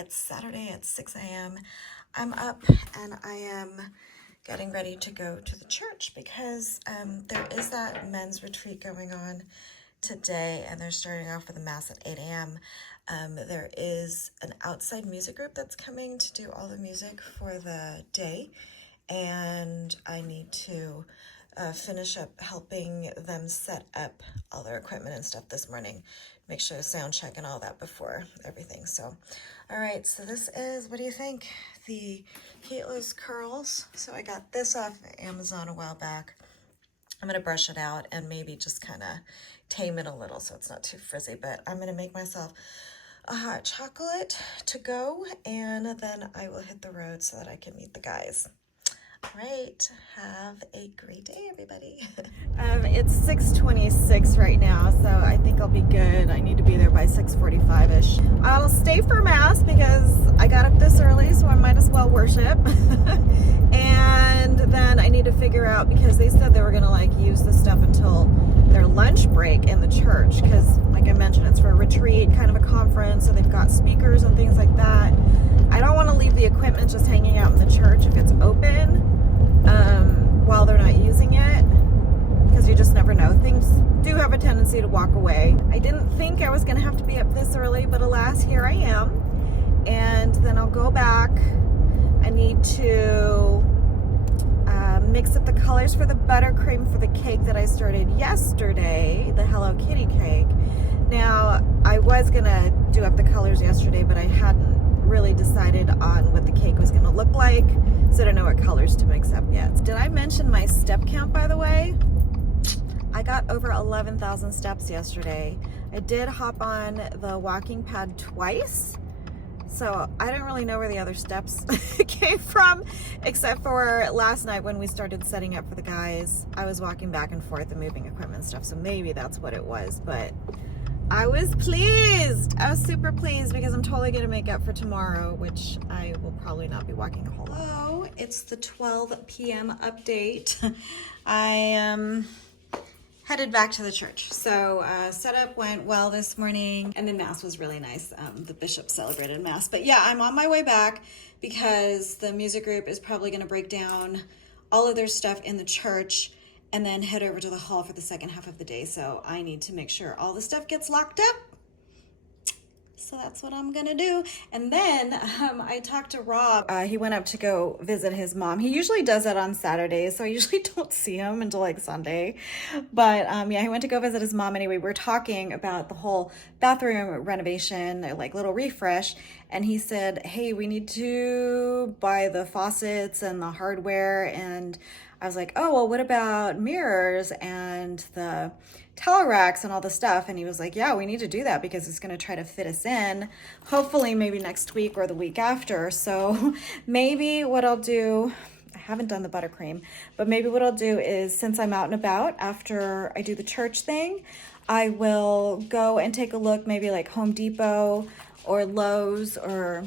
It's Saturday at 6 a.m. I'm up and I am getting ready to go to the church because there is that men's retreat going on today, and they're starting off with a mass at 8 a.m. There is an outside music group that's coming to do all the music for the day, and I need to finish up helping them set up all their equipment and stuff this morning, make sure to sound check and all that before everything. So all right, so this is, what do you think, the heatless curls. So I got this off Amazon a while back. I'm gonna brush it out and maybe just kind of tame it a little so it's not too frizzy, but I'm gonna make myself a hot chocolate to go, and then I will hit the road so that I can meet the guys. All right, have a great day, everybody. It's 6:26 right now, so I think I'll be good. I need to be there by 6:45-ish. I'll stay for mass because I got up this early, so I might as well worship. And then I need to figure out, because they said they were gonna like use the stuff until their lunch break in the church, because like I mentioned, it's for a retreat, kind of a conference, so they've got speakers and things like that. I don't want to leave the equipment just hanging out in the church if it's open while they're not using it, because you just never know. Things do have a tendency to walk away. I didn't think I was going to have to be up this early, but alas, here I am. And then I'll go back. I need to mix up the colors for the buttercream for the cake that I started yesterday, the Hello Kitty cake. Now, I was going to do up the colors yesterday, but I hadn't really decided on what the cake was going to look like, so I don't know what colors to mix up yet. Did I mention my step count, by the way? I got over 11,000 steps yesterday. I did hop on the walking pad twice, so I don't really know where the other steps came from, except for last night when we started setting up for the guys. I was walking back and forth and moving equipment and stuff, so maybe that's what it was, but I was pleased. I was super pleased because I'm totally going to make up for tomorrow, which I will probably not be walking a whole lot. Hello, it's the 12 p.m. update. I am headed back to the church. So setup went well this morning, and then mass was really nice. The bishop celebrated mass. But yeah, I'm on my way back because the music group is probably going to break down all of their stuff in the church and then head over to the hall for the second half of the day. So I need to make sure all the stuff gets locked up. So that's what I'm gonna do. And then I talked to Rob. He went up to go visit his mom. He usually does that on Saturdays, so I usually don't see him until like Sunday. But yeah, he went to go visit his mom anyway. We're talking about the whole bathroom renovation, like little refresh. And he said, hey, we need to buy the faucets and the hardware. And I was like, oh, well, what about mirrors and the towel racks and all the stuff? And he was like, yeah, we need to do that because it's going to try to fit us in, hopefully maybe next week or the week after. So maybe what I'll do, I haven't done the buttercream, but maybe what I'll do is, since I'm out and about after I do the church thing, I will go and take a look, maybe like Home Depot or Lowe's, or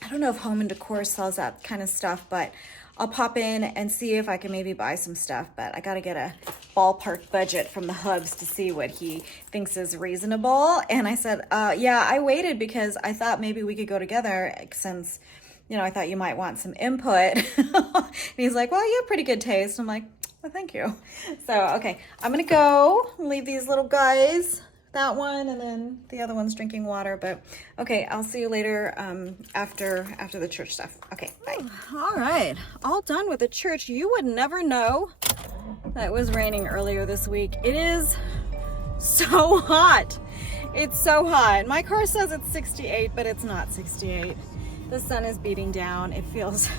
I don't know if Home and Decor sells that kind of stuff, but I'll pop in and see if I can maybe buy some stuff. But I got to get a ballpark budget from the hubs to see what he thinks is reasonable. And I said, yeah, I waited because I thought maybe we could go together, since, you know, I thought you might want some input. And he's like, well, you have pretty good taste. I'm like, well, thank you. So, okay, I'm going to go leave these little guys, that one, and then the other one's drinking water. But okay, I'll see you later after the church stuff. Okay, bye. All right, all done with the church. You would never know that it was raining earlier this week. It is so hot. It's so hot. My car says it's 68, but it's not 68. The sun is beating down. It feels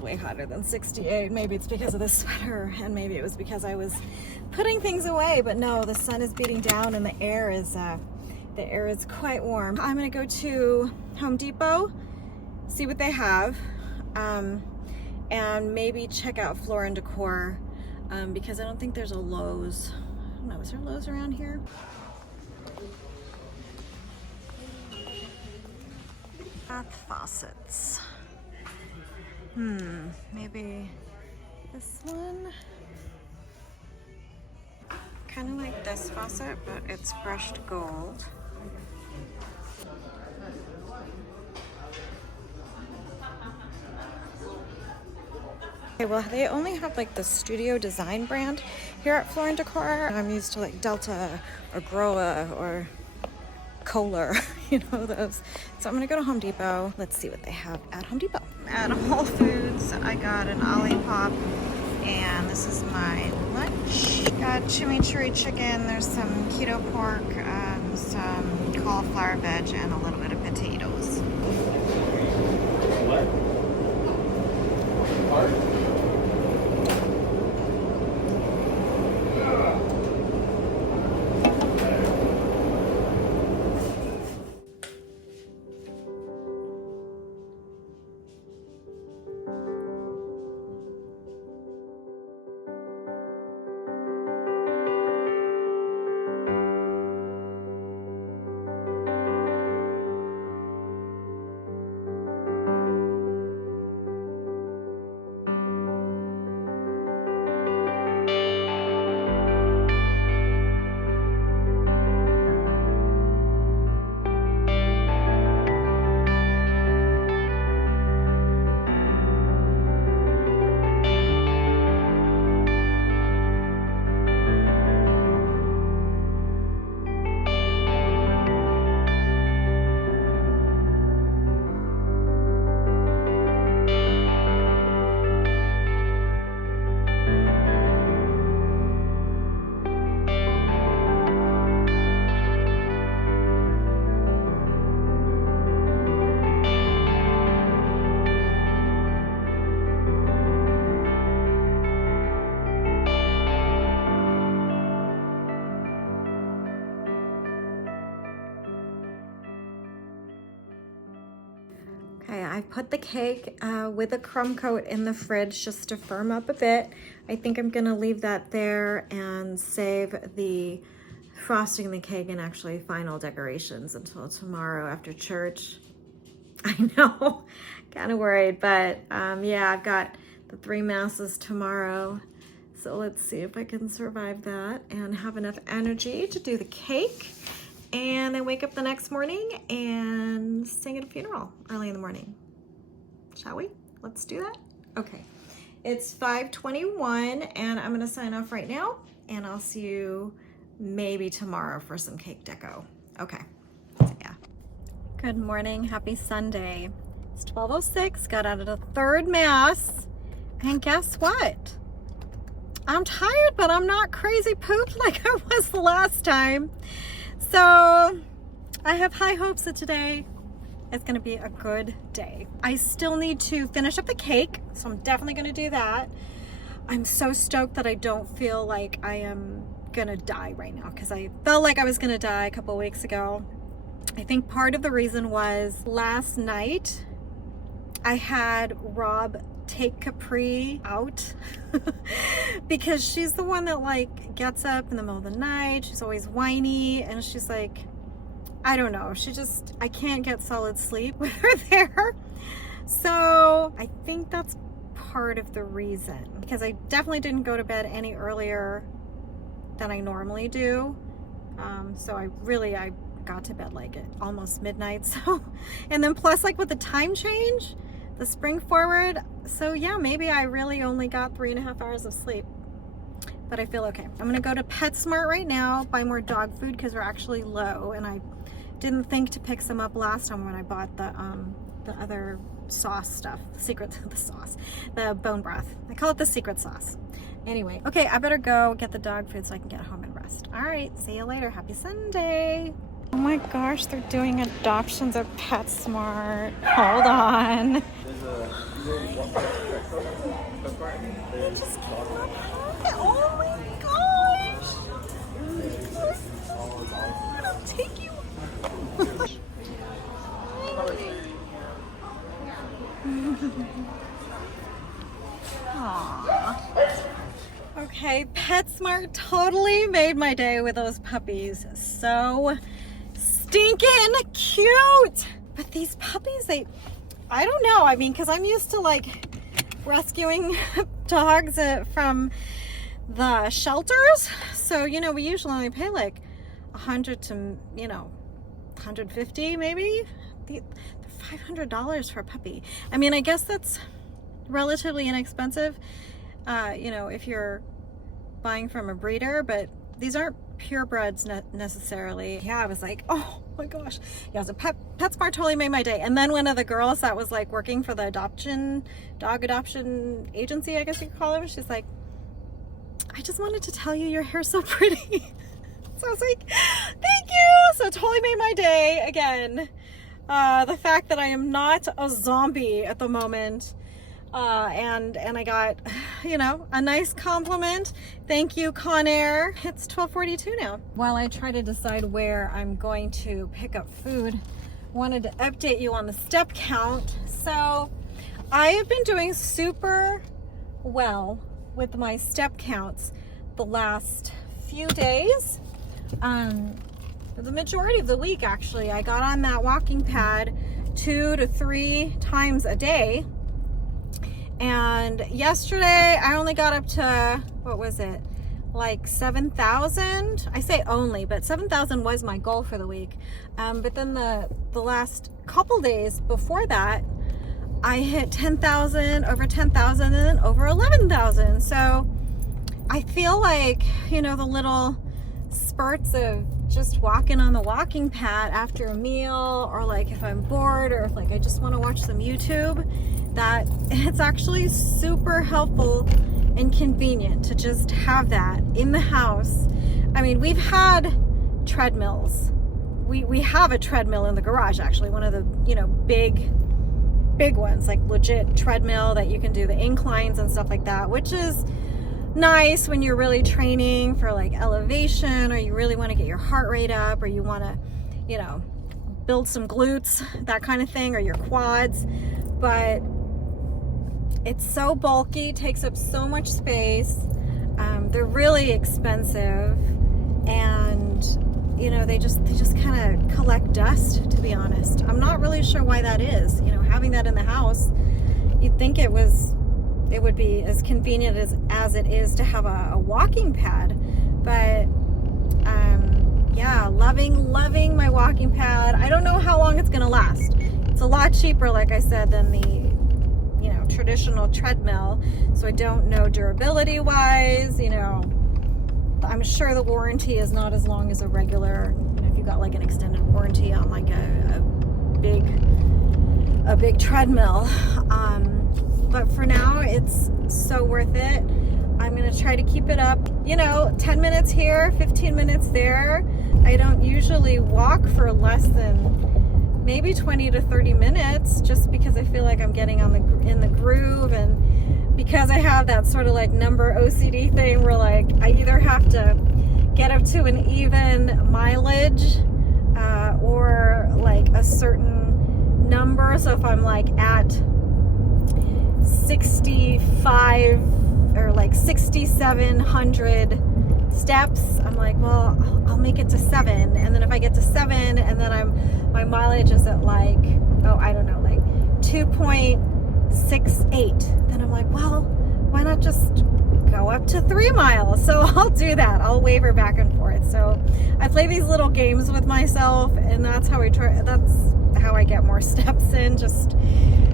way hotter than 68. Maybe it's because of the sweater, and maybe it was because I was putting things away, but no, the sun is beating down and the air is quite warm. I'm gonna go to Home Depot, see what they have, and maybe check out Floor and Decor, because I don't think there's a Lowe's. I don't know, is there a Lowe's around here? Bath faucets. Maybe this one. Kind of like this faucet, but it's brushed gold. Okay, well, they only have like the Studio Design brand here at Floor & Decor. I'm used to like Delta or Groa or Kohler, you know, those. So I'm gonna go to Home Depot. Let's see what they have at Home Depot. At Whole Foods, I got an Olipop, and this is my lunch. Got chimichurri chicken, there's some keto pork, some cauliflower veg, and a little bit of potatoes. Okay, I've put the cake with a crumb coat in the fridge just to firm up a bit. I think I'm gonna leave that there and save the frosting the cake and actually final decorations until tomorrow after church. I know, kind of worried, but yeah, I've got the 3 masses tomorrow. So let's see if I can survive that and have enough energy to do the cake. And then wake up the next morning and sing at a funeral early in the morning. Shall we? Let's do that. Okay. It's 5:21 and I'm gonna sign off right now, and I'll see you maybe tomorrow for some cake deco. Okay. So, yeah. Good morning. Happy Sunday. It's 12:06. Got out of the 3rd mass. And guess what? I'm tired, but I'm not crazy pooped like I was the last time. So I have high hopes that today is going to be a good day. I still need to finish up the cake, so I'm definitely going to do that. I'm so stoked that I don't feel like I am going to die right now, because I felt like I was going to die a couple weeks ago. I think part of the reason was last night I had Rob take Capri out because she's the one that like gets up in the middle of the night. She's always whiny, and she's like, I don't know, I can't get solid sleep with her there. So I think that's part of the reason, because I definitely didn't go to bed any earlier than I normally do. So I got to bed like at almost midnight. So, and then plus like with the time change, the spring forward, so yeah, maybe I really only got 3.5 hours of sleep, but I feel okay. I'm gonna go to PetSmart right now, buy more dog food because we're actually low, and I didn't think to pick some up last time when I bought the other sauce stuff, the bone broth. I call it the secret sauce. Anyway, okay, I better go get the dog food so I can get home and rest. All right, see you later. Happy Sunday. Oh my gosh, they're doing adoptions at PetSmart. Hold on. It just came up. Oh my gosh. I'll take you. Aww. Okay, PetSmart totally made my day with those puppies. So stinking cute. But these puppies, I don't know. I mean, because I'm used to like rescuing dogs from the shelters. So, you know, we usually only pay like $100 to, you know, $150 maybe. They're $500 for a puppy. I mean, I guess that's relatively inexpensive, you know, if you're buying from a breeder, but these aren't purebreds necessarily. Yeah, I was like, oh my gosh. Yeah, so PetSmart totally made my day. And then one of the girls that was like working for the dog adoption agency, I guess you could call it, she's like, I just wanted to tell you your hair's so pretty. So I was like, thank you. So it totally made my day again. The fact that I am not a zombie at the moment. And I got, you know, a nice compliment. Thank you, Conair. It's 12:42 now. While I try to decide where I'm going to pick up food, wanted to update you on the step count. So I have been doing super well with my step counts the last few days. The majority of the week, actually, I got on that walking pad 2 to 3 times a day. And yesterday I only got up to, what was it, like 7,000. I say only, but 7,000 was my goal for the week. But then the last couple days before that, I hit 10,000, over 10,000, and then over 11,000. So I feel like, you know, the little spurts of just walking on the walking pad after a meal, or like if I'm bored, or if like I just want to watch some YouTube, that it's actually super helpful and convenient to just have that in the house. I mean, we've had treadmills. We have a treadmill in the garage, actually, one of the, you know, big ones, like legit treadmill that you can do the inclines and stuff like that, which is nice when you're really training for like elevation, or you really want to get your heart rate up, or you want to, you know, build some glutes, that kind of thing, or your quads. But it's so bulky, takes up so much space. They're really expensive, and you know, they just kind of collect dust, to be honest. I'm not really sure why that is. You know, having that in the house, you'd think it would be as convenient as it is to have a walking pad. But yeah, loving my walking pad. I don't know how long it's gonna last. It's a lot cheaper, like I said, than the, you know, traditional treadmill, so I don't know durability wise. You know, I'm sure the warranty is not as long as a regular, you know, if you got like an extended warranty on like a big treadmill. But for now, it's so worth it. I'm gonna try to keep it up, you know, 10 minutes here, 15 minutes there. I don't usually walk for less than maybe 20 to 30 minutes, just because I feel like I'm getting in the groove, and because I have that sort of like number OCD thing where like I either have to get up to an even mileage or like a certain number. So if I'm like at 65 or like 6,700 steps, I'm like, well, I'll make it to 7. And then if I get to 7 and then my mileage is at like, oh, I don't know, like 2.68, then I'm like, well, why not just go up to 3 miles? So I'll do that. I'll waver back and forth. So I play these little games with myself, and that's how I get more steps in, just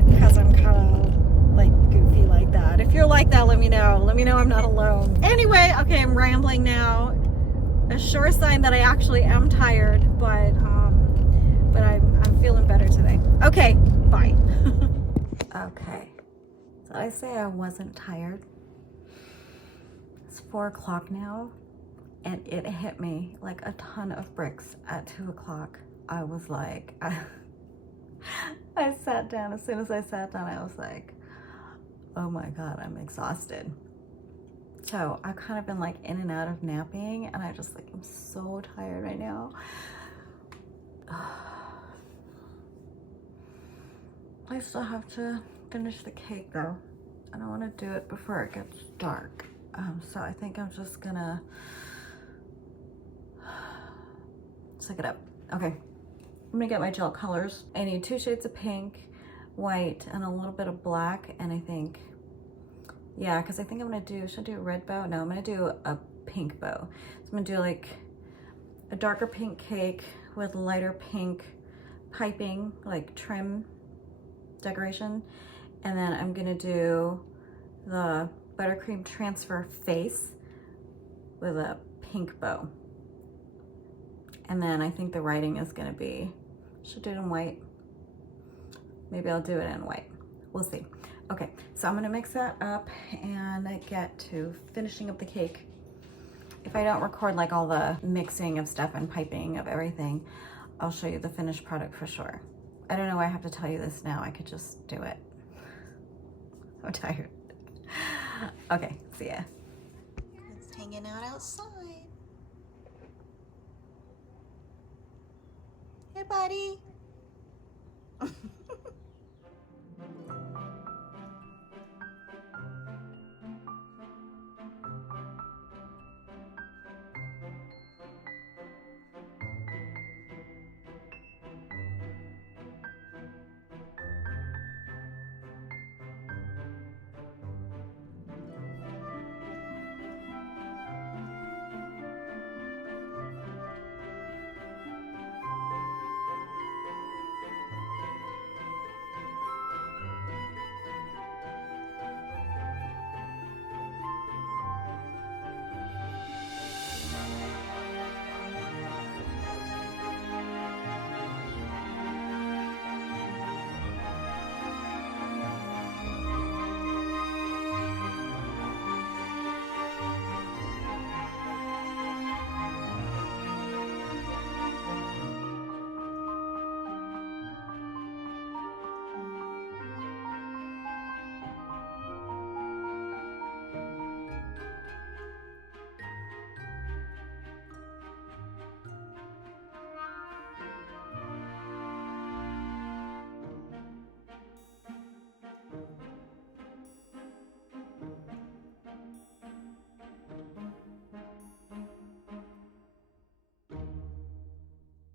because I'm kind of like goofy like that. If you're like that, let me know I'm not alone. Anyway, okay, I'm rambling now. A sure sign that I actually am tired, but I'm feeling better today. Okay, bye. Okay, so I say I wasn't tired. It's 4 o'clock now, and it hit me like a ton of bricks at 2 o'clock. I was like, I sat down. As soon as I sat down, I was like, oh my God, I'm exhausted. So I've kind of been like in and out of napping, and I just like, I'm so tired right now. I still have to finish the cake though. I don't want to do it before it gets dark. So I think I'm just gonna suck it up. Okay, I'm gonna get my gel colors. I need 2 shades of pink, white, and a little bit of black. And I think, yeah, because I think should I do a red bow? No, I'm gonna do a pink bow. So I'm gonna do like a darker pink cake with lighter pink piping, like trim decoration, And then I'm gonna do the buttercream transfer face with a pink bow. And then I think the writing is gonna be, should do it in white. Maybe I'll do it in white. We'll see. Okay, so I'm gonna mix that up and get to finishing up the cake. If I don't record like all the mixing of stuff and piping of everything, I'll show you the finished product for sure. I don't know why I have to tell you this now. I could just do it. I'm tired. Okay, see ya. It's hanging out outside. Hey, buddy.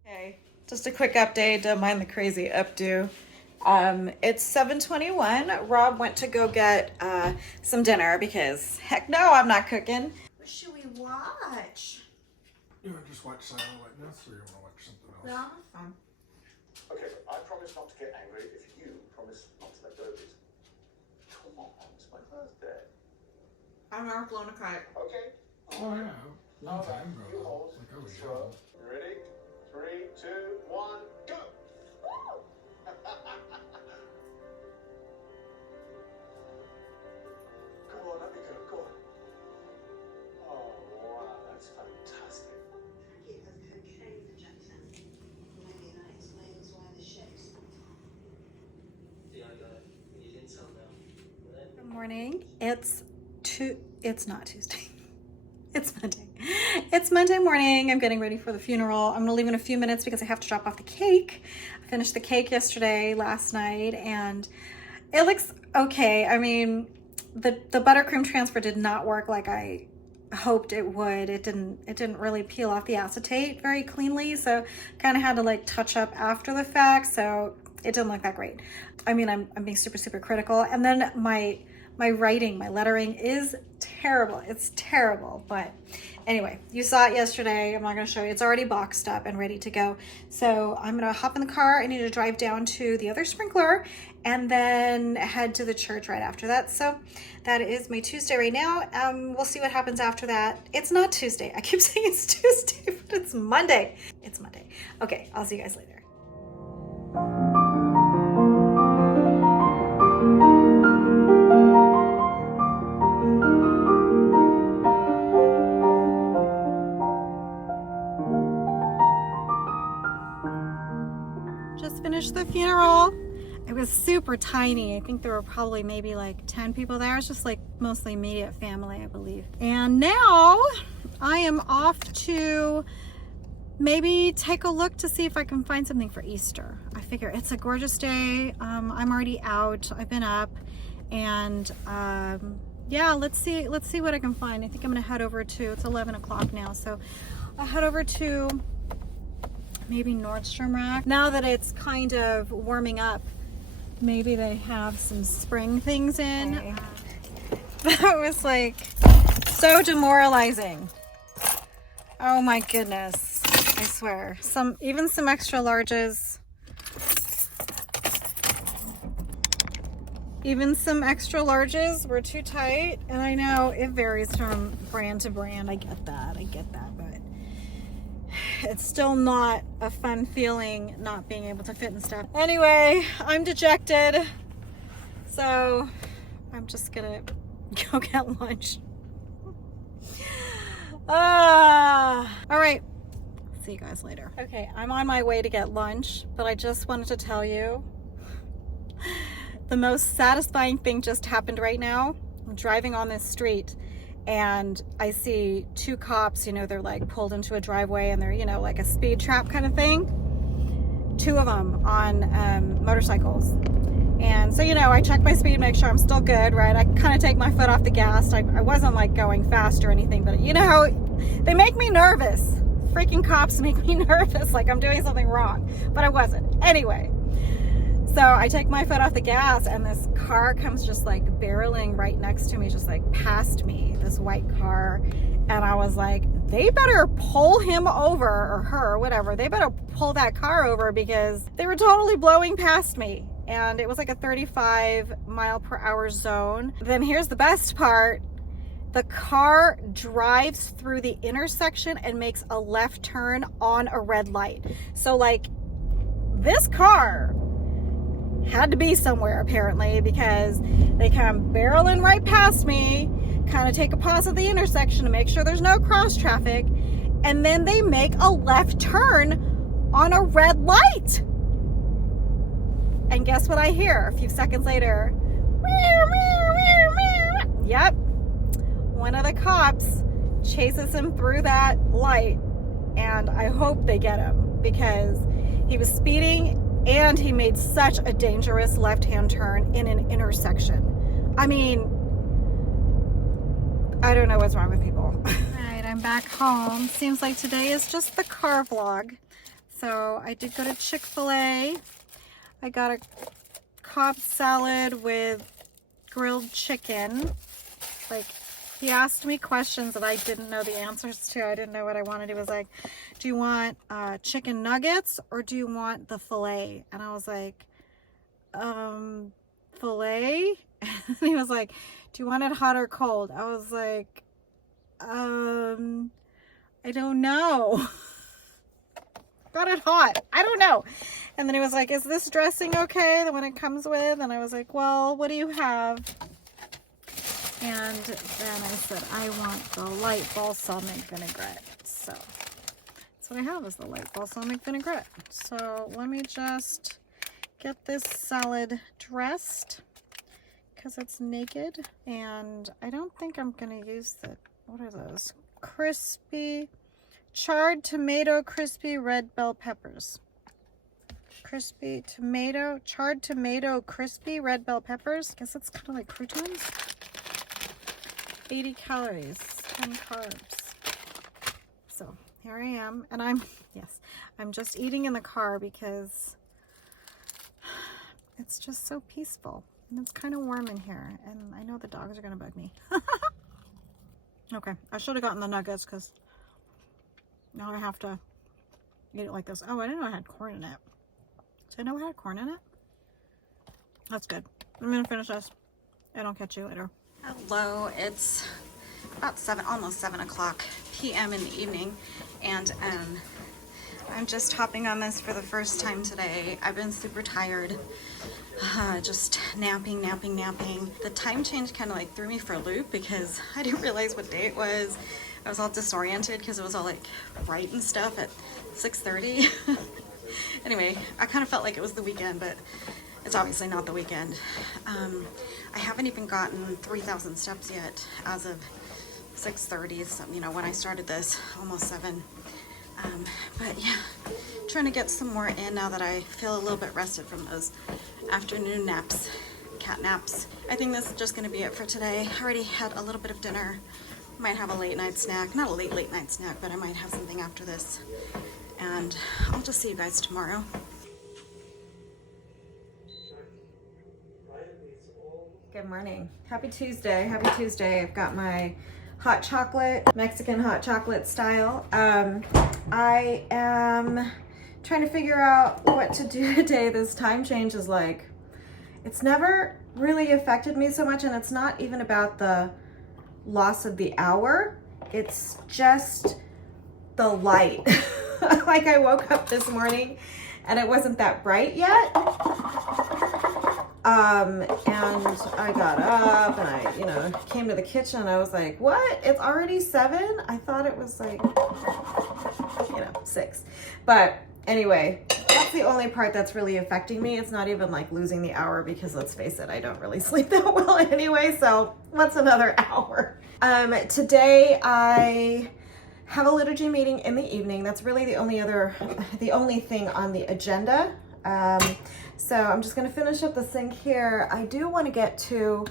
Okay, just a quick update. Don't mind the crazy updo. It's 7:21. Rob went to go get some dinner because heck no, I'm not cooking. What should we watch? You want to just watch Silent Witness, or you want to watch something else? No, that's fine. Okay, but I promise not to get angry if you promise not to let go of it. Come on, it's my birthday. I've never flown a kite. Okay. Oh yeah, long time You ago. hold. Like I was Sure. young. You ready? 3, 2, 1, go! Woo! Go on, let me go, go on. Oh, wow, that's fantastic. It has cocaine injection. Maybe that explains why the ship's Good morning. It's not Tuesday. It's Monday. It's Monday morning. I'm getting ready for the funeral. I'm gonna leave in a few minutes because I have to drop off the cake. I finished the cake last night, and it looks okay. I mean, the buttercream transfer did not work like I hoped it would. It didn't really peel off the acetate very cleanly, so kind of had to like touch up after the fact, so it didn't look that great. I mean, I'm being super critical. And then my writing, my lettering is terrible. It's terrible. But anyway, you saw it yesterday. I'm not going to show you. It's already boxed up and ready to go. So I'm going to hop in the car. I need to drive down to the other sprinkler and then head to the church right after that. So that is my Tuesday right now. We'll see what happens after that. It's not Tuesday. I keep saying it's Tuesday, but it's Monday. It's Monday. Okay, I'll see you guys later. Just finished the funeral. It was super tiny. I think there were probably maybe like 10 people there. It's just like mostly immediate family, I believe. And now I am off to maybe take a look to see if I can find something for Easter. I figure it's a gorgeous day. I'm already out. I've been up, and yeah, let's see what I can find. I think I'm gonna head over to, it's 11 o'clock now, so I'll head over to maybe Nordstrom Rack. Now that it's kind of warming up, maybe they have some spring things in. Okay. That was like so demoralizing. Oh my goodness, I swear. Even some extra larges. Even some extra larges were too tight, and I know it varies from brand to brand. I get that, but it's still not a fun feeling not being able to fit and stuff. Anyway, I'm dejected, so I'm just gonna go get lunch. All right, see you guys later. Okay, I'm on my way to get lunch, but I just wanted to tell you the most satisfying thing just happened right now. I'm driving on this street and I see two cops, you know, they're like pulled into a driveway and they're, you know, like a speed trap kind of thing. Two of them on motorcycles. And so, you know, I check my speed, make sure I'm still good, right? I kind of take my foot off the gas. I wasn't like going fast or anything, but you know how they make me nervous. Freaking cops make me nervous, like I'm doing something wrong, but I wasn't. Anyway. So I take my foot off the gas and this car comes just like barreling right next to me, just like past me, this white car. And I was like, they better pull him over, or her, or whatever. They better pull that car over because they were totally blowing past me. And it was like a 35-mile-per-hour zone. Then here's the best part. The car drives through the intersection and makes a left turn on a red light. So like this car had to be somewhere apparently, because they come barreling right past me, kind of take a pause at the intersection to make sure there's no cross traffic, and then they make a left turn on a red light. And guess what I hear a few seconds later? Yep, one of the cops chases him through that light, and I hope they get him because he was speeding and he made such a dangerous left-hand turn in an intersection. I mean, I don't know what's wrong with people. All right, I'm back home. Seems like today is just the car vlog. So I did go to Chick-fil-A. I got a Cobb salad with grilled chicken. Like, he asked me questions that I didn't know the answers to. I didn't know what I wanted. He was like, do you want chicken nuggets or do you want the filet? And I was like, filet? And he was like, do you want it hot or cold? I was like, I don't know. Got it hot. I don't know. And then he was like, is this dressing okay? The one it comes with? And I was like, well, what do you have? And then I said, I want the light balsamic vinaigrette. So that's what I have, is the light balsamic vinaigrette. So let me just get this salad dressed because it's naked. And I don't think I'm going to use the, what are those? Crispy, charred tomato, crispy red bell peppers. Crispy tomato, charred tomato, crispy red bell peppers. Guess it's kind of like croutons. 80 calories, 10 carbs. So here I am, and I'm just eating in the car because it's just so peaceful and it's kind of warm in here, and I know the dogs are gonna bug me. Okay, I should have gotten the nuggets because now I have to eat it like this. Oh, I didn't know I had corn in it. Did I know I had corn in it? That's good. I'm gonna finish this and I'll catch you later. Hello, it's about almost 7 o'clock p.m. in the evening, and I'm just hopping on this for the first time today. I've been super tired, just napping. The time change kind of like threw me for a loop because I didn't realize what day it was. I was all disoriented because it was all like bright and stuff at 6:30. Anyway, I kind of felt like it was the weekend, but it's obviously not the weekend. I haven't even gotten 3,000 steps yet as of 6:30, so, you know, when I started this, almost 7. But yeah, trying to get some more in now that I feel a little bit rested from those afternoon naps, cat naps. I think this is just gonna be it for today. I already had a little bit of dinner. Might have a late night snack, not a late night snack, but I might have something after this. And I'll just see you guys tomorrow. Good morning. Happy Tuesday. Happy Tuesday. I've got my hot chocolate, Mexican hot chocolate style. I am trying to figure out what to do today. This time change is like, It's never really affected me so much, and it's not even about the loss of the hour. It's just the light. Like I woke up this morning and it wasn't that bright yet. And I got up and I, you know, came to the kitchen and I was like, what? It's already 7? I thought it was like, you know, 6. But anyway, that's the only part that's really affecting me. It's not even like losing the hour, because let's face it, I don't really sleep that well anyway. So what's another hour? Today I have a liturgy meeting in the evening. That's really the only thing on the agenda. So I'm just gonna finish up the sink here. I do want to get to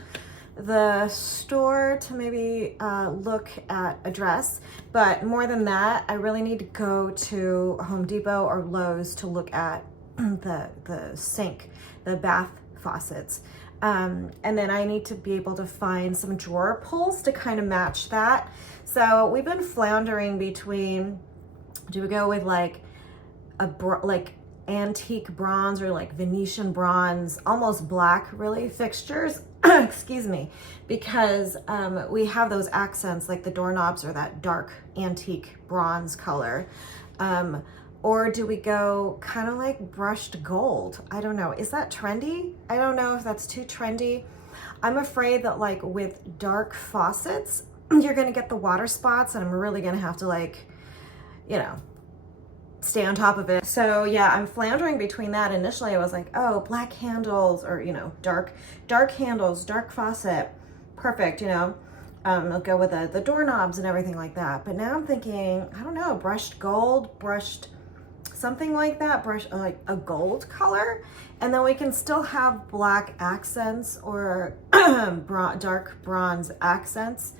the store to maybe look at a dress, but more than that, I really need to go to Home Depot or Lowe's to look at the sink, the bath faucets. And then I need to be able to find some drawer pulls to kind of match that. So we've been floundering between, do we go with like like antique bronze or like Venetian bronze, almost black really fixtures, excuse me, because we have those accents, like the doorknobs are that dark antique bronze color. Or do we go kind of like brushed gold? I don't know. Is that trendy? I don't know if that's too trendy. I'm afraid that like with dark faucets, you're gonna get the water spots, and I'm really gonna have to like, you know, stay on top of it. So yeah, I'm floundering between that. Initially I was like, oh, black handles, or, you know, dark handles, dark faucet, perfect, you know. I'll go with the doorknobs and everything like that. But now I'm thinking, I don't know, brushed gold, brushed something like that, brush like a gold color, and then we can still have black accents or dark bronze accents.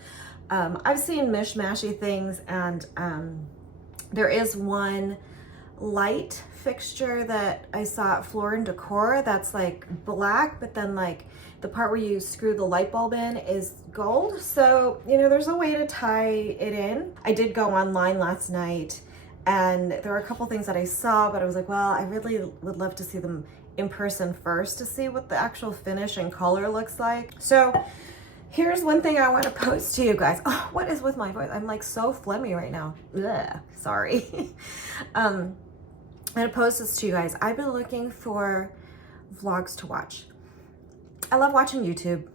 I've seen mishmashy things, and there is one light fixture that I saw at Floor and Decor that's like black, but then like the part where you screw the light bulb in is gold. So, you know, there's a way to tie it in. I did go online last night, and there were a couple things that I saw, but I was like, well, I really would love to see them in person first to see what the actual finish and color looks like. So here's one thing I want to post to you guys. Oh, what is with my voice? I'm like so phlegmy right now. Ugh, sorry. I'm gonna post this to you guys. I've been looking for vlogs to watch. I love watching YouTube.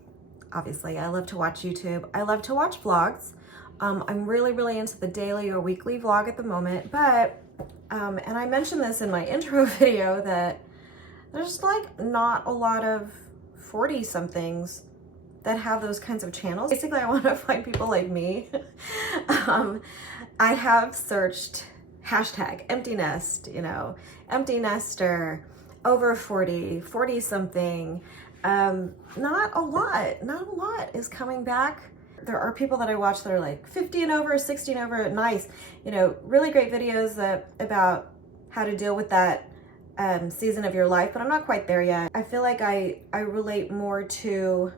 Obviously, I love to watch YouTube. I love to watch vlogs. I'm really into the daily or weekly vlog at the moment, but, and I mentioned this in my intro video, that there's like not a lot of 40-somethings that have those kinds of channels. Basically, I want to find people like me. I have searched hashtag empty nest, you know, empty nester, over 40, 40-something. Not a lot is coming back. There are people that I watch that are like 50 and over, 60 and over, nice, you know, really great videos about how to deal with that season of your life, but I'm not quite there yet. I feel like I relate more to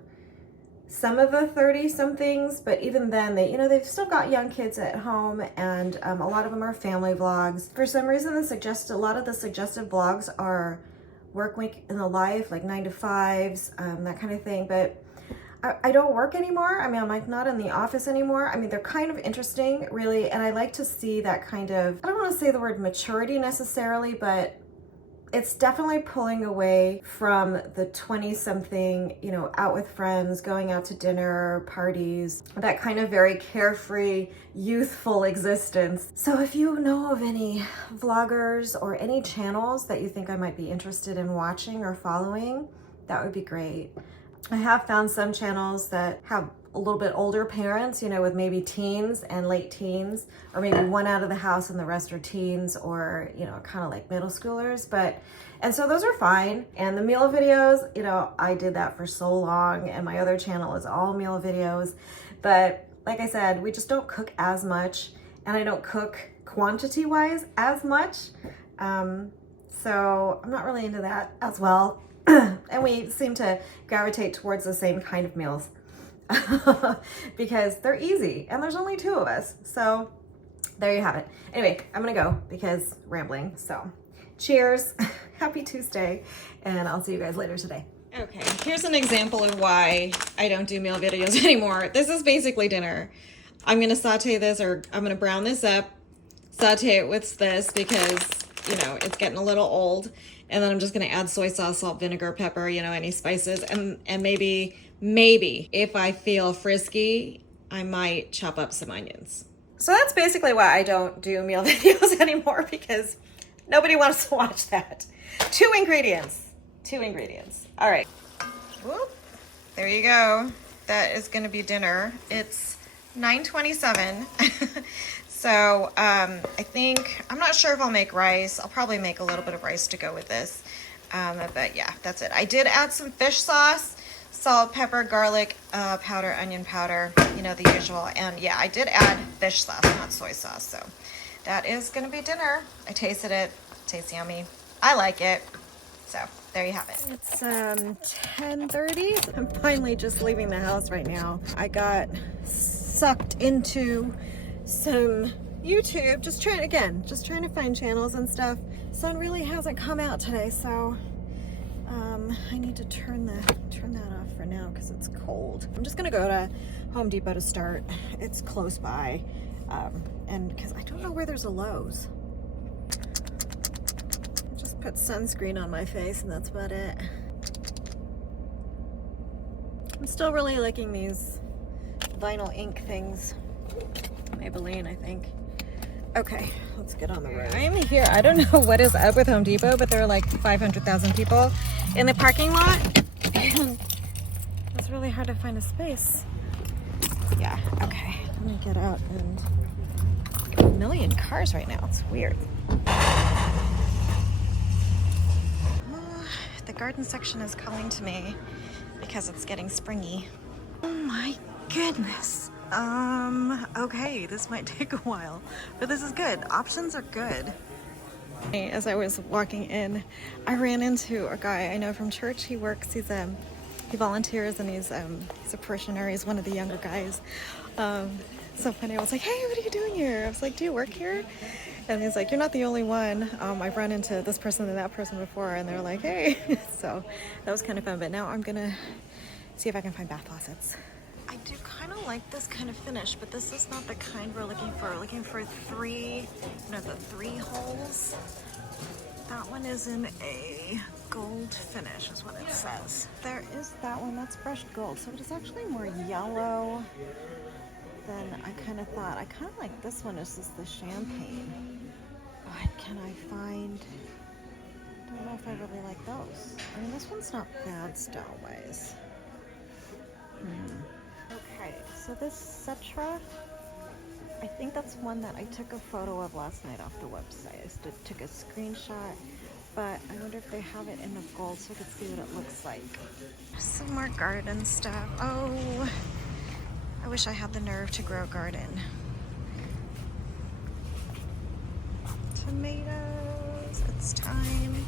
some of the 30-somethings, but even then, they've still got young kids at home, and a lot of them are family vlogs. For some reason, a lot of the suggested vlogs are work week in the life, like 9 to 5s, that kind of thing, but I don't work anymore. I mean, I'm like not in the office anymore. I mean, they're kind of interesting, really, and I like to see that kind of, I don't want to say the word maturity necessarily, but it's definitely pulling away from the 20-something, you know, out with friends, going out to dinner, parties, that kind of very carefree, youthful existence. So if you know of any vloggers or any channels that you think I might be interested in watching or following, that would be great. I have found some channels that have a little bit older parents, you know, with maybe teens and late teens, or maybe one out of the house and the rest are teens, or, you know, kind of like middle schoolers. And so those are fine. And the meal videos, you know, I did that for so long, and my other channel is all meal videos. But like I said, we just don't cook as much, and I don't cook quantity wise as much. So I'm not really into that as well. And we seem to gravitate towards the same kind of meals because they're easy and there's only 2 of us. So there you have it. Anyway, I'm gonna go because rambling. So cheers, happy Tuesday, and I'll see you guys later today. Okay, here's an example of why I don't do meal videos anymore. This is basically dinner. I'm gonna saute this, or I'm gonna brown this up, saute it with this because, you know, it's getting a little old. And then I'm just gonna add soy sauce, salt, vinegar, pepper, you know, any spices. And maybe if I feel frisky, I might chop up some onions. So that's basically why I don't do meal videos anymore, because nobody wants to watch that. Two ingredients. All right. Whoop. There you go. That is going to be dinner. It's 9:27. So I think, I'm not sure if I'll make rice. I'll probably make a little bit of rice to go with this. But yeah, that's it. I did add some fish sauce, salt, pepper, garlic powder, onion powder, you know, the usual. And yeah, I did add fish sauce, not soy sauce. So that is going to be dinner. I tasted it. It tastes yummy. I like it. So there you have it. It's 10:30. I'm finally just leaving the house right now. I got sucked into some YouTube, just trying to find channels and stuff. Sun really hasn't come out today, so I need to turn that off for now because it's cold. I'm just gonna go to Home Depot to start. It's close by, and because I don't know where there's a Lowe's. Put sunscreen on my face and that's about it. I'm still really liking these vinyl ink things. Maybelline, I think. Okay, let's get on the road. I'm here. I don't know what is up with Home Depot, but there are like 500,000 people in the parking lot. And it's really hard to find a space. Yeah, okay. Let me get out, and a million cars right now. It's weird. The garden section is calling to me because it's getting springy. Oh my goodness. Okay, this might take a while, but this is good. Options are good. As I was walking in, I ran into a guy I know from church. He volunteers, and he's a parishioner. He's one of the younger guys. So funny. I was like, hey, what are you doing here? I was like, do you work here? And he's like, you're not the only one. I've run into this person and that person before, and they're like, hey. So that was kind of fun, but now I'm gonna see if I can find bath faucets. I do kind of like this kind of finish, but this is not the kind we're looking for. We're looking for the 3 holes. That one is in a gold finish, is what it says. There is that one, that's brushed gold. So it is actually more yellow than I kind of thought. I kind of like this one. It's just the champagne. But can I find, I don't know if I really like those. I mean, this one's not bad style-wise. Okay, so this Cetra, I think that's one that I took a photo of last night off the website. I just took a screenshot, but I wonder if they have it in the gold so I could see what it looks like. Some more garden stuff. Oh, I wish I had the nerve to grow a garden. Tomatoes, it's time.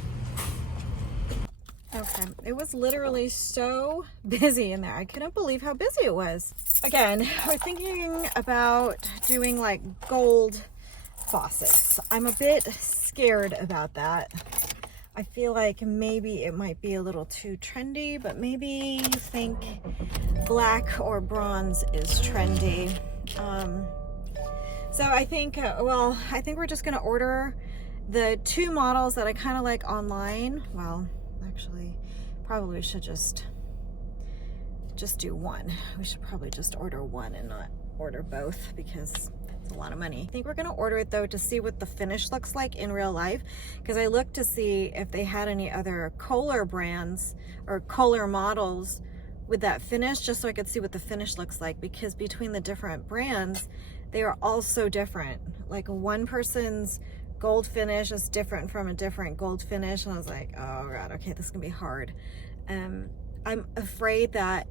Okay, it was literally so busy in there. I couldn't believe how busy it was. Again, we're thinking about doing like gold faucets. I'm a bit scared about that. I feel like maybe it might be a little too trendy, but maybe you think black or bronze is trendy. So I think, I think we're just gonna order the 2 models that I kind of like online. Well, actually, probably should just do one. We should probably just order one and not order both because it's a lot of money. I think we're gonna order it though to see what the finish looks like in real life, because I looked to see if they had any other Kohler brands or Kohler models with that finish, just so I could see what the finish looks like, because between the different brands, they are all so different. Like one person's gold finish is different from a different gold finish, and I was like, oh god, okay, this is gonna be hard. I'm afraid that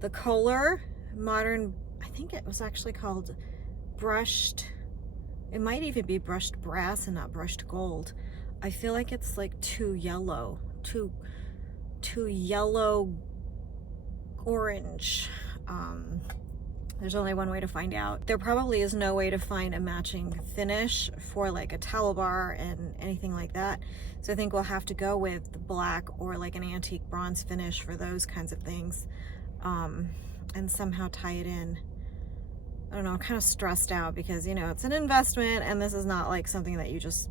the Kohler modern, I think it was actually called brushed, it might even be brushed brass and not brushed gold. I feel like it's like too yellow orange. There's only one way to find out. There probably is no way to find a matching finish for like a towel bar and anything like that. So I think we'll have to go with the black or like an antique bronze finish for those kinds of things, and somehow tie it in. I don't know, I'm kind of stressed out because, you know, it's an investment and this is not like something that you just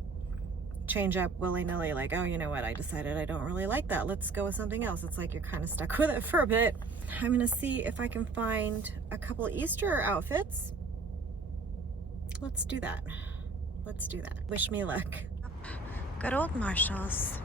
change up willy-nilly, like, oh, you know what, I decided I don't really like that, let's go with something else. It's like you're kind of stuck with it for a bit. I'm gonna see if I can find a couple Easter outfits. Let's do that. Let's do that. Wish me luck. Good old Marshalls.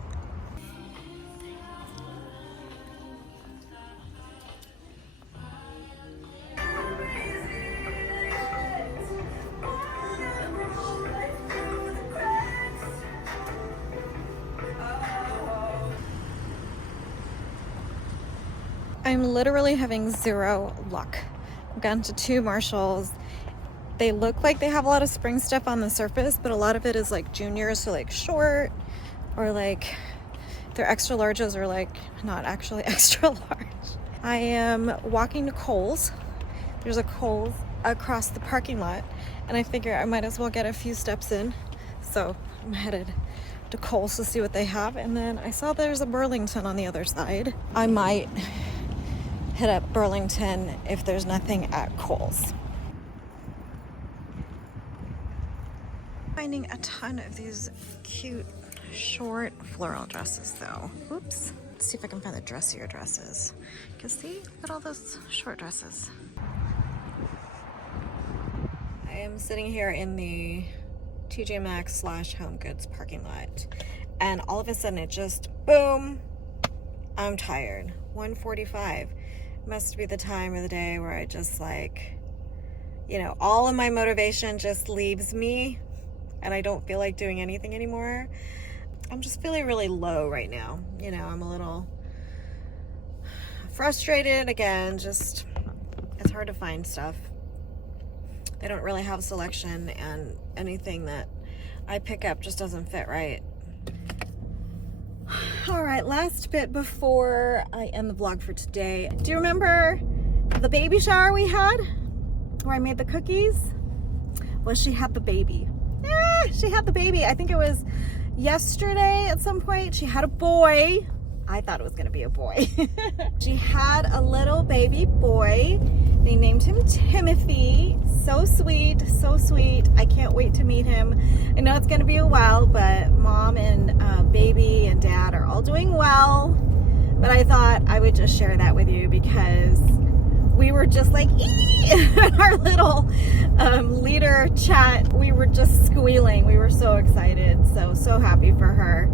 I'm literally having zero luck. I've gone to 2 Marshalls. They look like they have a lot of spring stuff on the surface, but a lot of it is like juniors, so like short, or like their extra larges are like not actually extra large. I am walking to Kohl's. There's a Kohl's across the parking lot, and I figure I might as well get a few steps in. So I'm headed to Kohl's to see what they have, and then I saw there's a Burlington on the other side. I might hit up Burlington if there's nothing at Kohl's. Finding a ton of these cute short floral dresses though. Oops. Let's see if I can find the dressier dresses. Because see, look at all those short dresses. I am sitting here in the TJ Maxx / Home Goods parking lot, and all of a sudden it just boom, I'm tired. 1:45 must be the time of the day where I just like, you know, all of my motivation just leaves me and I don't feel like doing anything anymore. I'm just feeling really low right now. You know, I'm a little frustrated again. Just, it's hard to find stuff. They don't really have selection, and anything that I pick up just doesn't fit right. All right, last bit before I end the vlog for today. Do you remember the baby shower we had where I made the cookies? Well, she had the baby. She had the baby. I think it was yesterday at some point. She had a boy. I thought it was gonna be a boy. She had a little baby boy. They named him Timothy. So sweet, so sweet. I can't wait to meet him. I know it's gonna be a while, but mom and baby and dad are all doing well. But I thought I would just share that with you because we were just like, in our little leader chat, we were just squealing. We were so excited, so happy for her.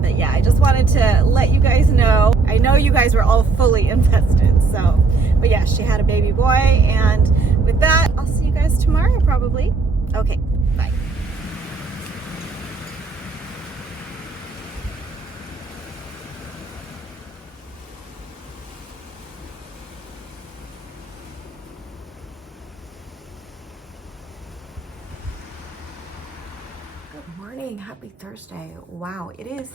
But yeah, I just wanted to let you guys know. I know you guys were all fully invested, so. But yeah, she had a baby boy, and with that, I'll see you guys tomorrow probably. Okay, bye. Good morning, happy Thursday. Wow, it is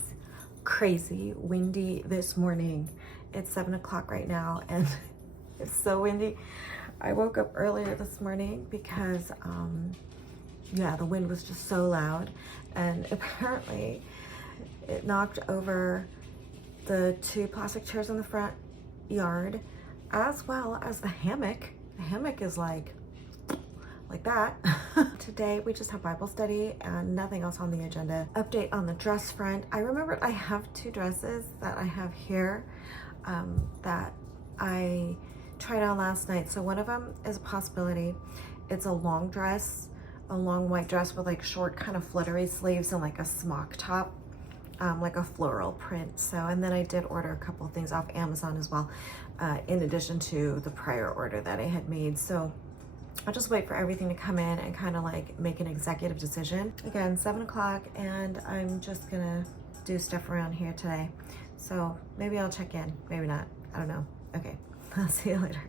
crazy windy this morning. It's 7 o'clock right now and it's so windy. I woke up earlier this morning because yeah, the wind was just so loud, and apparently it knocked over the 2 plastic chairs in the front yard, as well as the hammock. The hammock is like that. Today we just have Bible study and nothing else on the agenda. Update on the dress front. I remembered I have 2 dresses that I have here that I tried on last night. So one of them is a possibility. It's a long dress, a long white dress with like short kind of fluttery sleeves and like a smock top, like a floral print. So, and then I did order a couple of things off Amazon as well, in addition to the prior order that I had made. So I'll just wait for everything to come in and kind of like make an executive decision. Again, 7 o'clock, and I'm just gonna do stuff around here today. So maybe I'll check in, maybe not, I don't know. Okay, I'll see you later.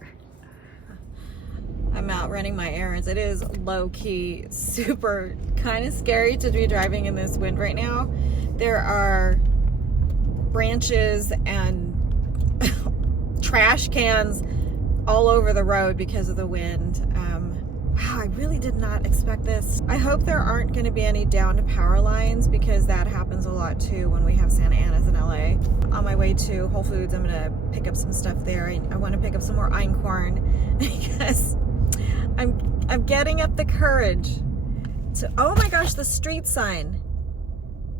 I'm out running my errands. It is low-key, super kind of scary to be driving in this wind right now. There are branches and trash cans all over the road because of the wind. Wow, I really did not expect this. I hope there aren't going to be any downed power lines because that happens a lot too when we have Santa Ana's in LA. On my way to Whole Foods, I'm going to pick up some stuff there. I want to pick up some more einkorn because I'm getting up the courage to, oh my gosh, the street sign.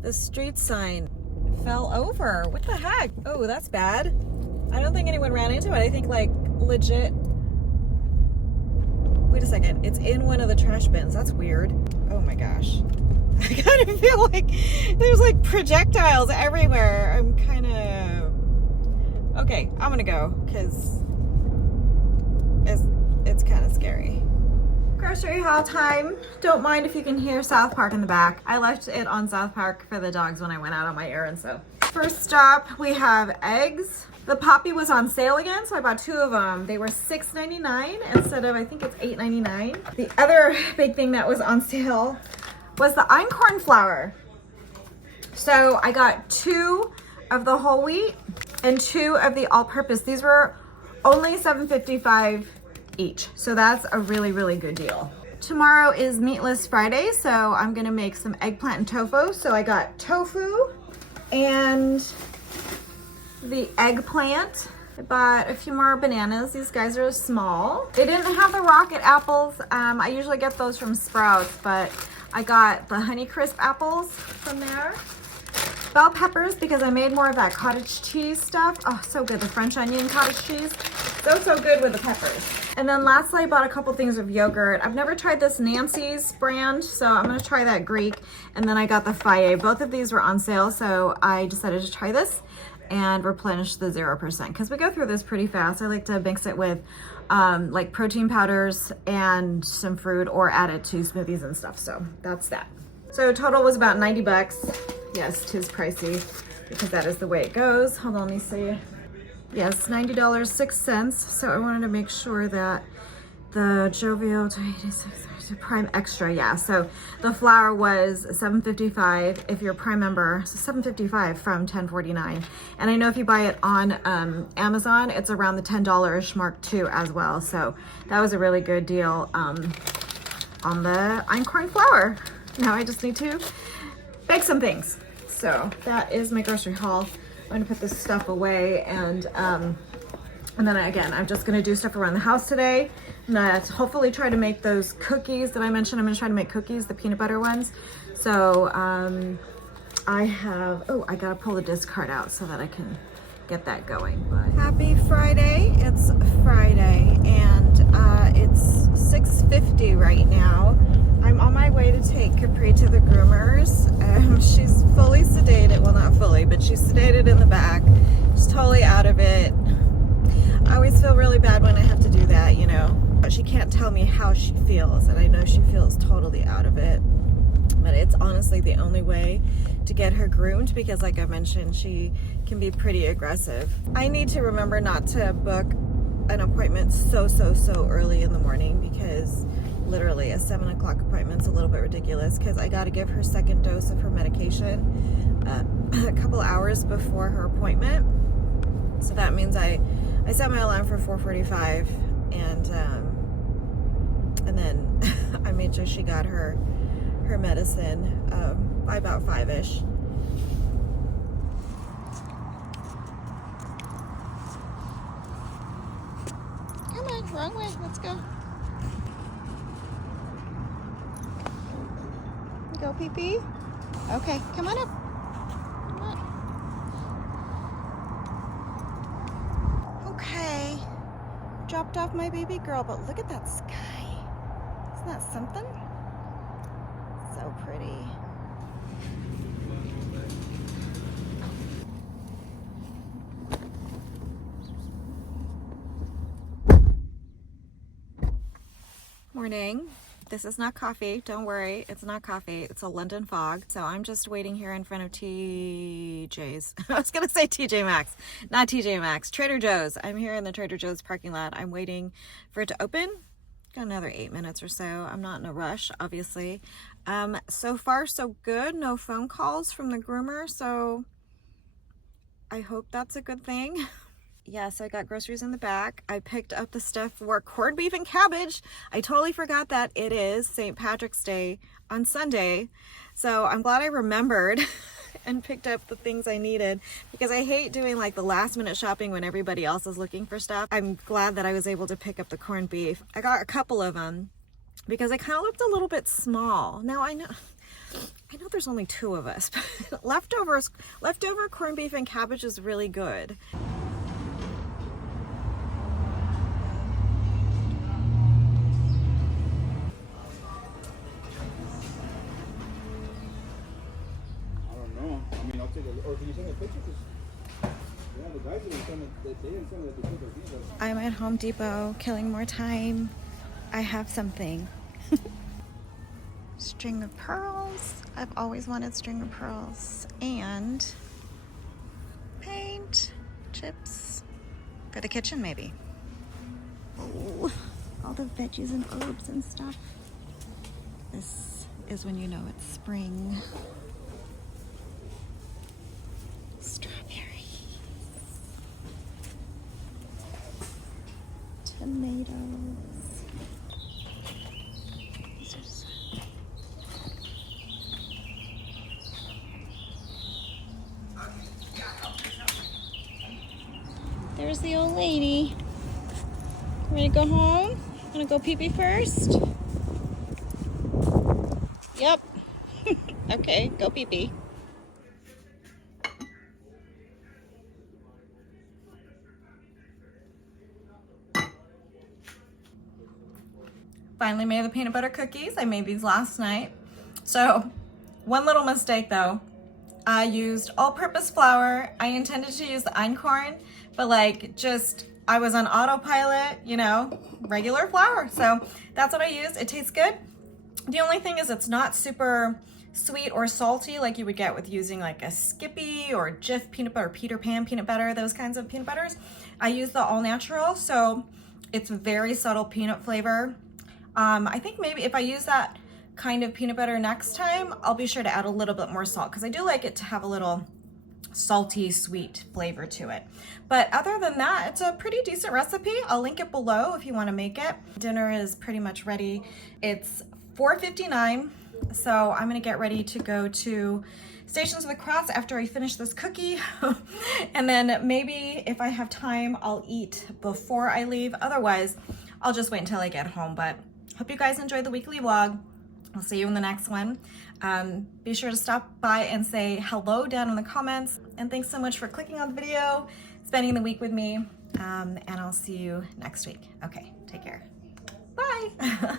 The street sign fell over. What the heck? Oh, that's bad. I don't think anyone ran into it. I think like legit. Wait a second. It's in one of the trash bins. That's weird. Oh my gosh. I kind of feel like there's like projectiles everywhere. I'm kind of... Okay, I'm gonna go because it's kind of scary. Grocery haul time. Don't mind if you can hear South Park in the back. I left it on South Park for the dogs when I went out on my errand, so. First stop, we have eggs. The Poppy was on sale again, so I bought 2 of them. They were $6.99 instead of, I think it's $8.99. The other big thing that was on sale was the einkorn flour. So I got 2 of the whole wheat and 2 of the all-purpose. These were only $7.55 each. So that's a really, really good deal. Tomorrow is Meatless Friday, so I'm gonna make some eggplant and tofu. So I got tofu and the eggplant. I bought a few more bananas. These guys are small. They didn't have the rocket apples. I usually get those from Sprouts, but I got the Honeycrisp apples from there. Bell peppers because I made more of that cottage cheese stuff. Oh, so good. The French onion cottage cheese. So good with the peppers. And then lastly, I bought a couple things of yogurt. I've never tried this Nancy's brand, so I'm gonna try that Greek. And then I got the Faye. Both of these were on sale, so I decided to try this and replenish the 0% because we go through this pretty fast. I like to mix it with like protein powders and some fruit or add it to smoothies and stuff. So that's that. So total was about 90 bucks. Yes, 'tis pricey because that is the way it goes. Hold on, let me see. Yes, $90.06. So I wanted to make sure that the Jovial Prime Extra, yeah. So the flour was $7.55 if you're a Prime member, so $7.55 from $10.49. And I know if you buy it on Amazon, it's around the $10 mark too as well. So that was a really good deal on the einkorn flour. Now I just need to bake some things. So that is my grocery haul. I'm gonna put this stuff away and then again, I'm just gonna do stuff around the house today. And hopefully try to make those cookies that I mentioned. I'm gonna try to make cookies, the peanut butter ones. So I have, oh, I gotta pull the discard out so that I can get that going. But happy Friday. It's Friday and it's 6:50 right now. I'm on my way to take Capri to the groomers. She's fully sedated, well not fully, but she's sedated in the back. She's totally out of it. I always feel really bad when I have to do that, you know. But she can't tell me how she feels, and I know she feels totally out of it. But it's honestly the only way to get her groomed because like I mentioned, she can be pretty aggressive. I need to remember not to book an appointment so early in the morning because literally a 7 o'clock appointment's a little bit ridiculous because I got to give her second dose of her medication a couple hours before her appointment. So that means I set my alarm for 4:45 and then I made sure she got her medicine by about 5-ish. Come on, wrong way, let's go. Go pee-pee? Okay, come on up. Come on. Okay, dropped off my baby girl, but look at that sky. Isn't that something? So pretty. Morning. This is not coffee. Don't worry. It's not coffee. It's a London fog. So I'm just waiting here in front of TJ's. I was going to say TJ Maxx. Not TJ Maxx. Trader Joe's. I'm here in the Trader Joe's parking lot. I'm waiting for it to open. Got another 8 minutes or so. I'm not in a rush, obviously. So far, so good. No phone calls from the groomer. So I hope that's a good thing. Yeah, so I got groceries in the back. I picked up the stuff for corned beef and cabbage. I totally forgot that it is St. Patrick's Day on Sunday. So I'm glad I remembered and picked up the things I needed, because I hate doing like the last minute shopping when everybody else is looking for stuff. I'm glad that I was able to pick up the corned beef. I got a couple of them because it kind of looked a little bit small. Now I know there's only 2 of us, but leftover corned beef and cabbage is really good. I don't know. I mean, I'll take a look. Or can you send me a picture? 'Cause, yeah, the guys didn't send it. They didn't send it. They took their visa. I'm at Home Depot killing more time. I have something. String of pearls. I've always wanted string of pearls. And paint, chips for the kitchen maybe. Oh, all the veggies and herbs and stuff. This is when you know it's spring. Strawberries. Tomatoes. These are just... There's the old lady. Ready to go home? Wanna go pee-pee first? Yep. Okay, go pee-pee. Finally made the peanut butter cookies. I made these last night. So, one little mistake though. I used all-purpose flour. I intended to use the einkorn, but like just, I was on autopilot, you know, regular flour. So that's what I used. It tastes good. The only thing is it's not super sweet or salty like you would get with using like a Skippy or Jif peanut butter, Peter Pan peanut butter, those kinds of peanut butters. I use the all natural, so it's very subtle peanut flavor. I think maybe if I use that kind of peanut butter next time, I'll be sure to add a little bit more salt, because I do like it to have a little salty, sweet flavor to it. But other than that, it's a pretty decent recipe. I'll link it below if you want to make it. Dinner is pretty much ready. It's 4:59, so I'm gonna get ready to go to Stations of the Cross after I finish this cookie. And then maybe if I have time, I'll eat before I leave. Otherwise, I'll just wait until I get home. But hope you guys enjoyed the weekly vlog. I'll see you in the next one. Be sure to stop by and say hello down in the comments. And thanks so much for clicking on the video, spending the week with me, and I'll see you next week. Okay, take care. Bye.